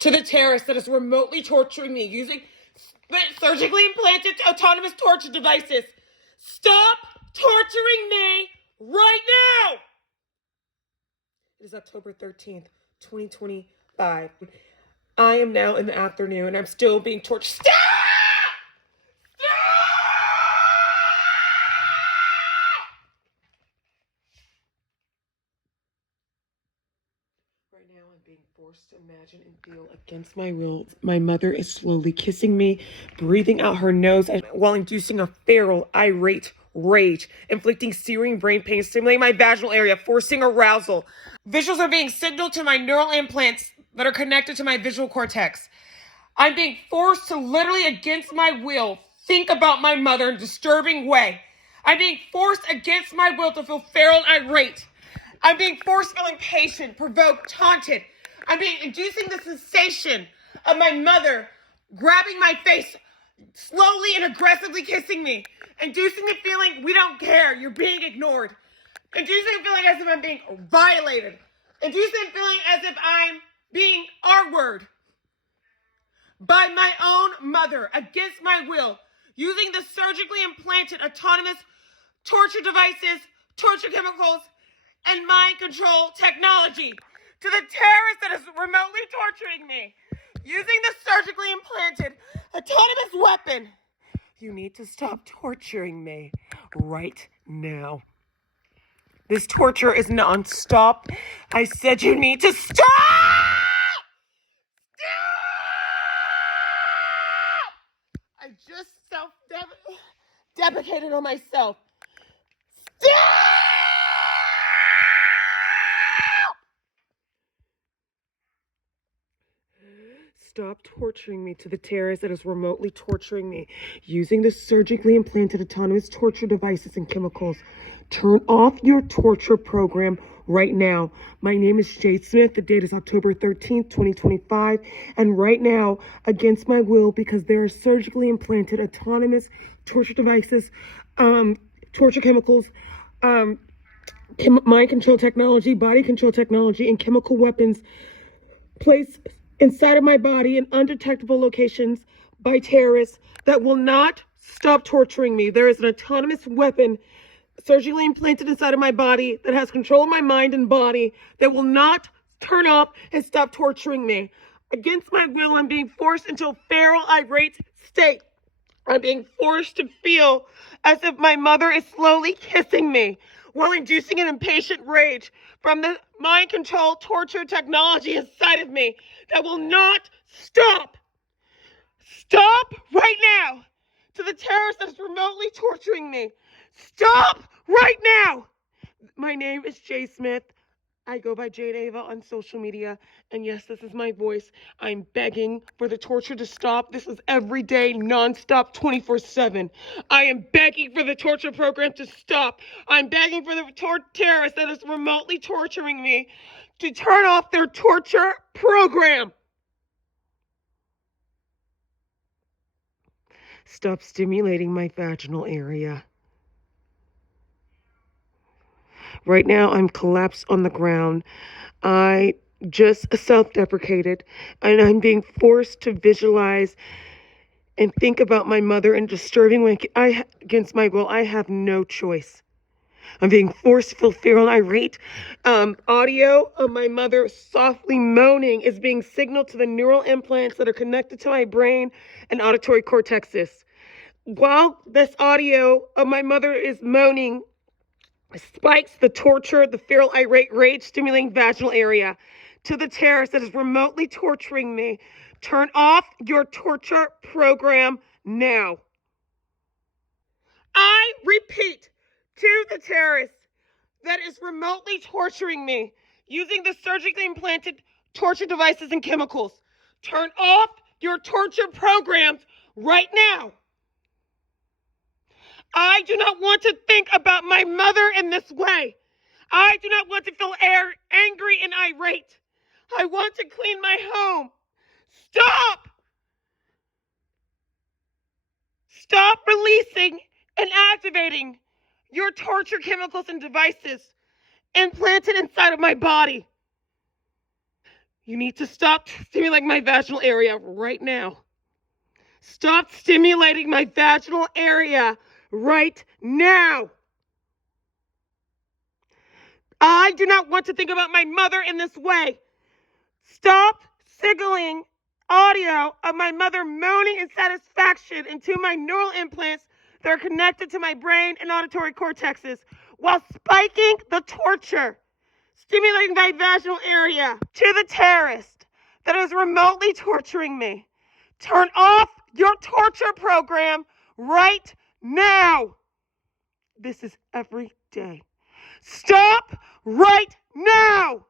to the terrorist that is remotely torturing me using surgically implanted autonomous torture devices. Stop torturing me right now! It is October 13th, 2025. I am now in the afternoon and I'm still being tortured. Stop! Right now, I'm being forced to imagine and feel against my will. My mother is slowly kissing me, breathing out her nose while inducing a feral, irate rage, inflicting searing brain pain, stimulating my vaginal area, forcing arousal. Visuals are being signaled to my neural implants that are connected to my visual cortex. I'm being forced to literally, against my will, think about my mother in a disturbing way. I'm being forced against my will to feel feral and irate. I'm being forced to feel impatient, provoked, taunted. I'm being inducing the sensation of my mother grabbing my face, slowly and aggressively kissing me. Inducing the feeling, we don't care, you're being ignored. Inducing the feeling as if I'm being violated. Inducing the feeling as if I'm being R-word by my own mother, against my will, using the surgically implanted autonomous torture devices, torture chemicals, and mind control technology to the terrorist that is remotely torturing me, using the surgically implanted autonomous weapon. You need to stop torturing me right now. This torture is non-stop. I said you need to stop! I just self-deprecated on myself. Stop! Stop torturing me to the terrorist that is remotely torturing me using the surgically implanted autonomous torture devices and chemicals. Turn off your torture program right now. My name is Jay Smith. The date is October 13th, 2025. And right now, against my will, because there are surgically implanted autonomous torture devices, torture chemicals, mind control technology, body control technology, and chemical weapons placed inside of my body in undetectable locations by terrorists that will not stop torturing me. There is an autonomous weapon surgically implanted inside of my body that has control of my mind and body that will not turn off and stop torturing me. Against my will, I'm being forced into a feral, irate state. I'm being forced to feel as if my mother is slowly kissing me while inducing an impatient rage from the mind control torture technology inside of me that will not stop. Stop right now to the terrorist that is remotely torturing me. Stop right now. My name is Jay Smith. I go by Jade Ava on social media. And yes, this is my voice. I'm begging for the torture to stop. This is every day, nonstop, 24/7. I am begging for the torture program to stop. I'm begging for the terrorist that is remotely torturing me to turn off their torture program. Stop stimulating my vaginal area. Right now, I'm collapsed on the ground. I just self-deprecated, and I'm being forced to visualize and think about my mother in a disturbing way. Against my will, I have no choice. I'm being forced to feel feral and irate. Audio of my mother softly moaning is being signaled to the neural implants that are connected to my brain and auditory cortexes. While this audio of my mother is moaning, spikes the torture, the feral, irate, rage, stimulating vaginal area to the terrorist that is remotely torturing me. Turn off your torture program now. I repeat to the terrorist that is remotely torturing me using the surgically implanted torture devices and chemicals. Turn off your torture programs right now. I do not want to think about my mother in this way. I do not want to feel angry and irate. I want to clean my home. Stop! Stop releasing and activating your torture chemicals and devices implanted inside of my body. You need to stop stimulating my vaginal area right now. Stop stimulating my vaginal area right now. I do not want to think about my mother in this way. Stop signaling audio of my mother moaning in satisfaction into my neural implants that are connected to my brain and auditory cortexes while spiking the torture, stimulating my vaginal area to the terrorist that is remotely torturing me. Turn off your torture program right now. This is every day. Stop right now.